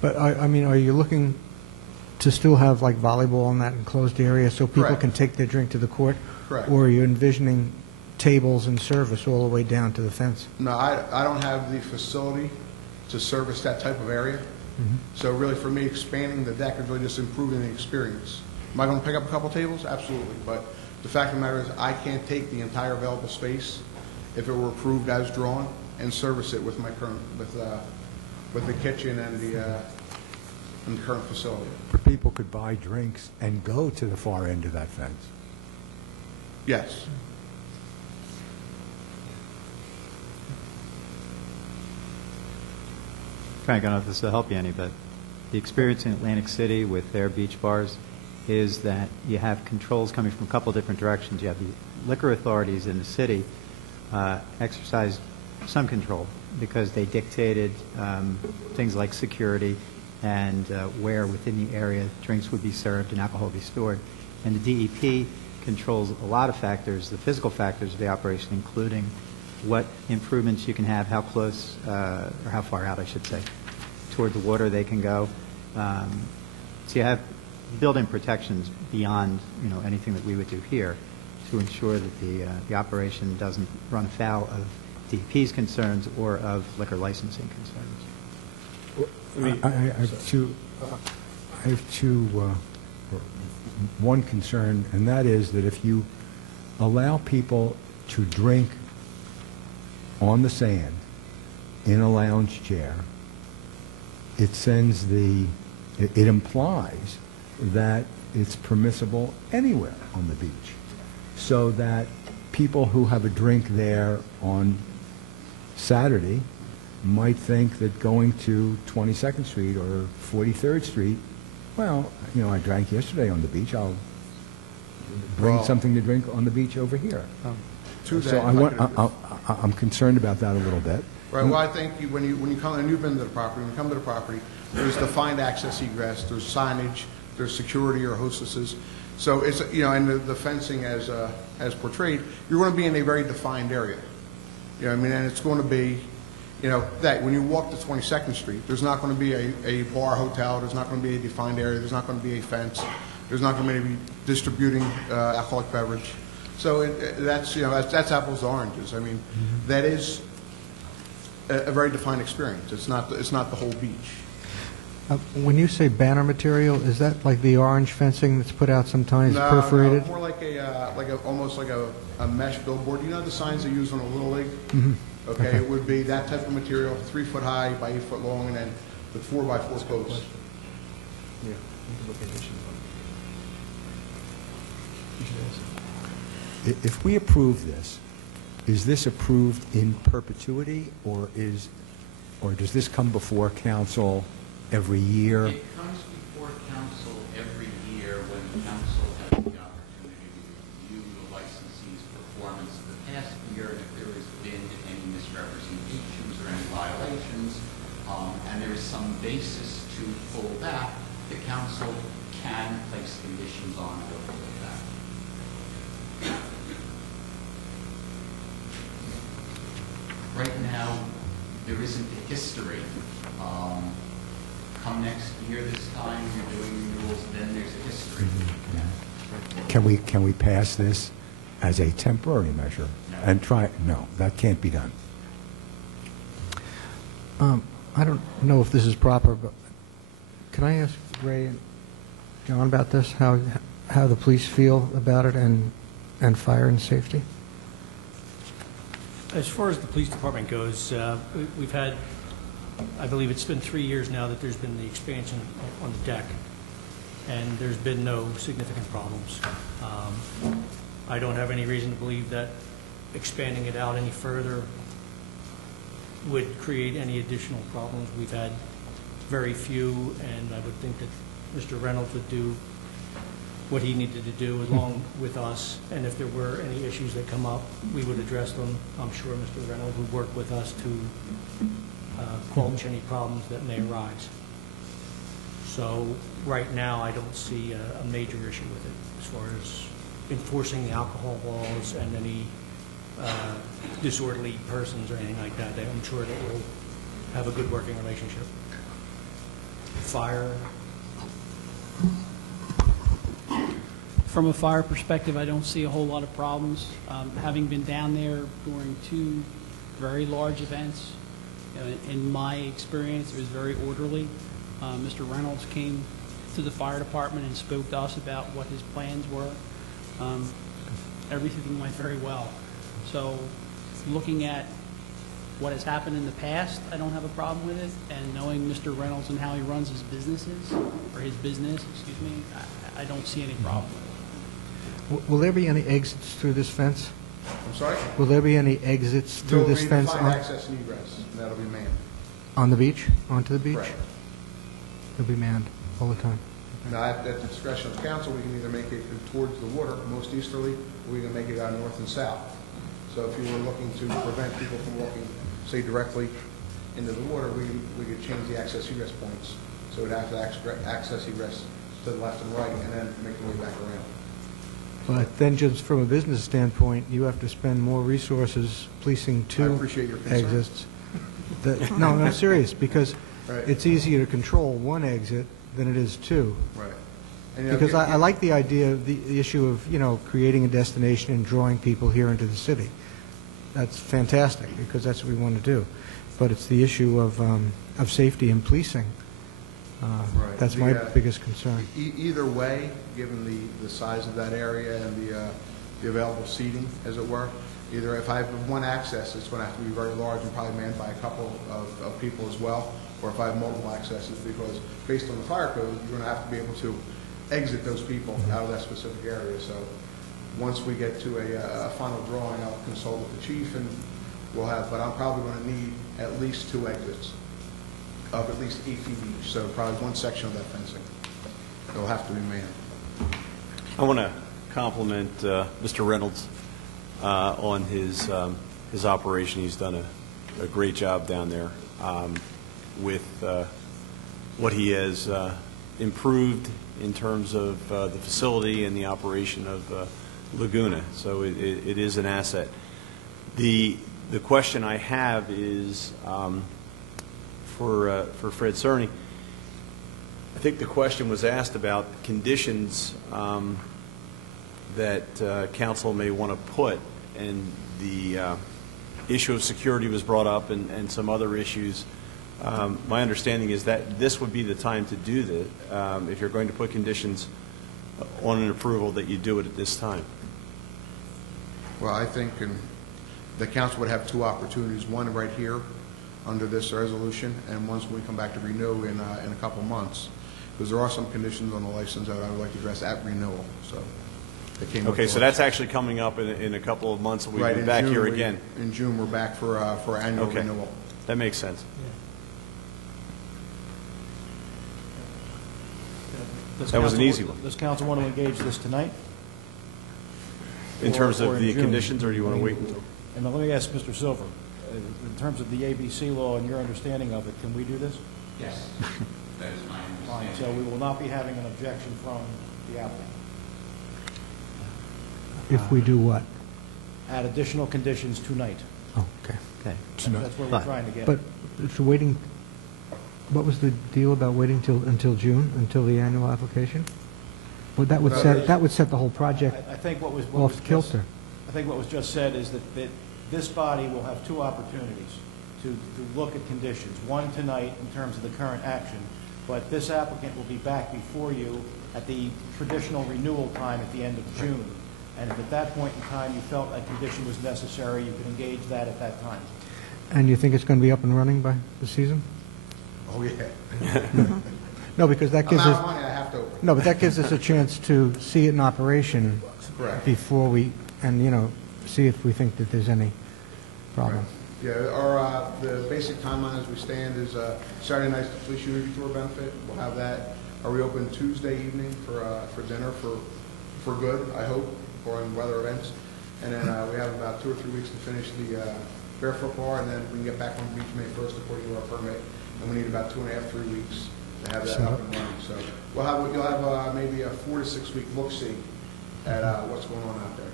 But, I mean, are you looking to still have like volleyball in that enclosed area so people Correct. can take their drink to the court? Correct. Or are you envisioning tables and service all the way down to the fence? No, I don't have the facility to service that type of area. So really, for me, expanding the deck is really just improving the experience. Am I going to pick up a couple tables? Absolutely. But the fact of the matter is, I can't take the entire available space, if it were approved as drawn, and service it with my current, with the kitchen and the current facility. But people could buy drinks and go to the far end of that fence. Yes. Frank, I don't know if this will help you any, but the experience in Atlantic City with their beach bars is that you have controls coming from a couple different directions. You have the liquor authorities in the city exercised some control because they dictated things like security and where within the area drinks would be served and alcohol would be stored. And the DEP controls a lot of factors, the physical factors of the operation, including what improvements you can have, how close, or how far out, I should say, toward the water they can go. So you have built-in protections beyond, anything that we would do here to ensure that the operation doesn't run afoul of DEP's concerns or of liquor licensing concerns. I have one concern, and that is that if you allow people to drink on the sand in a lounge chair, it implies that it's permissible anywhere on the beach, so that people who have a drink there on Saturday might think that going to 22nd Street or 43rd Street, well, I drank yesterday on the beach, I'll bring something to drink on the beach over here. So I'm concerned about that a little bit. Right. Well, I think when you come and you've been to the property, when you come to the property, there's defined access egress, there's signage, there's security or hostesses. So it's and the fencing as portrayed, you're going to be in a very defined area. And it's going to be, that when you walk to 22nd Street, there's not going to be a bar hotel, there's not going to be a defined area, there's not going to be a fence, there's not going to be distributing alcoholic beverage. So that's apples to oranges. That is a very defined experience. It's not the whole beach. When you say banner material, is that like the orange fencing that's put out sometimes, perforated? No, more like almost like a mesh billboard. You know the signs they use on a Little League? Okay, it would be that type of material, 3 foot high by 8 foot long, and then with 4 by 4 posts. Yeah. If we approve this, is this approved in perpetuity, or does this come before council every year? It comes before council every year when council has the opportunity to review the licensee's performance of the past year, and if there has been any misrepresentations or any violations, and there is some basis to pull back, the council can place conditions on it or pull it back. Right now, there isn't a history. Come next year, this time, you're doing renewals, then there's a history. Can we pass this as a temporary measure and try? No, that can't be done. I don't know if this is proper, but can I ask Ray and John about this, how the police feel about it and fire and safety? As far as the police department goes, we've had, I believe it's been 3 years now that there's been the expansion on the deck, and there's been no significant problems. I don't have any reason to believe that expanding it out any further would create any additional problems. We've had very few, and I would think that Mr. Reynolds would do what he needed to do along with us, and if there were any issues that come up, we would address them. I'm sure Mr. Reynolds would work with us to quench any problems that may arise. So right now, I don't see a major issue with it as far as enforcing the alcohol laws and any disorderly persons or anything like that. I'm sure that we'll have a good working relationship. fire. From a fire perspective, I don't see a whole lot of problems. Having been down there during 2 very large events, in my experience, it was very orderly. Mr. Reynolds came to the fire department and spoke to us about what his plans were. Everything went very well. So looking at what has happened in the past, I don't have a problem with it. And knowing Mr. Reynolds and how he runs his businesses, or his business, excuse me, I don't see any problem with it. Will there be any exits through this fence? I'm sorry? Will there be any exits through this fence There'll be defined access and egress, and that'll be manned. on the beach, onto the beach? Correct. It'll be manned all the time. Now, at the discretion of the council, we can either make it towards the water, most easterly, or we can make it north and south. So if you were looking to prevent people from walking, say, directly into the water, we could change the access egress points. So we'd have to access egress to the left and right, and then make the way back around. But then just from a business standpoint, you have to spend more resources policing I 2 appreciate your concern. exits. No, I'm serious, because Right. it's easier to control 1 exit than it is 2. Right. And, Because I like the idea of the issue of, creating a destination and drawing people here into the city. That's fantastic, because that's what we want to do. But it's the issue of safety and policing. Right. That's my biggest concern. Either way, given the size of that area and the available seating, as it were, either if I have 1 access, it's going to have to be very large and probably manned by a couple of people as well, or if I have multiple accesses, because based on the fire code, you're going to have to be able to exit those people out of that specific area. So once we get to a final drawing, I'll consult with the chief, and we'll have, but I'm probably going to need at least 2 exits of at least 8 feet each, so probably 1 section of that fencing. It'll have to be manned. I want to compliment Mr. Reynolds on his operation. He's done a great job down there with what he has improved in terms of the facility and the operation of Laguna. So it is an asset. The question I have is for Fred Cerny. I think the question was asked about conditions that council may want to put, and the issue of security was brought up, and some other issues. My understanding is that this would be the time to do that. If you're going to put conditions on an approval, that you do it at this time. Well, I think the council would have 2 opportunities, one right here under this resolution, and once we come back to renew in a couple months, because there are some conditions on the license that I would like to address at renewal. So they came Okay, so that's actually coming up in a couple of months. We'll be back here again. In June, we're back for our annual renewal. That makes sense. That was an easy one. Does council want to engage this tonight? In terms Or of in the June? conditions, or do you want to wait until? And let me ask Mr. Silver, in terms of the ABC law and your understanding of it, can we do this? Yes, that is my Fine, so understanding. we will not be having an objection from the applicant. If we do what? Add additional conditions tonight. Oh, okay. Okay. That's where we're trying to get. But it's waiting, what was the deal about waiting until June, until the annual application? Well, that would set the whole project I think what was off just- kilter. I think what was just said is that this body will have 2 opportunities to look at conditions. One tonight in terms of the current action, but this applicant will be back before you at the traditional renewal time at the end of June. And if at that point in time you felt a condition was necessary, you could engage that at that time. And you think it's going to be up and running by the season? Oh, yeah. No, because that I'm gives out of us, money, I have to open. no, but that gives us a chance to see it in operation Correct. before we, and, see if we think that there's any problem. Yeah, the basic timeline as we stand is Saturday night's the police unity tour benefit. We'll have that. Are we open Tuesday evening for dinner for good, I hope, or in weather events. And then we have about 2 or 3 weeks to finish the barefoot bar, and then we can get back on the beach May 1st according to our permit. And we need about 2.5, 3 weeks to have that up and running. So you'll have maybe a 4 to 6 week look-see at what's going on out there.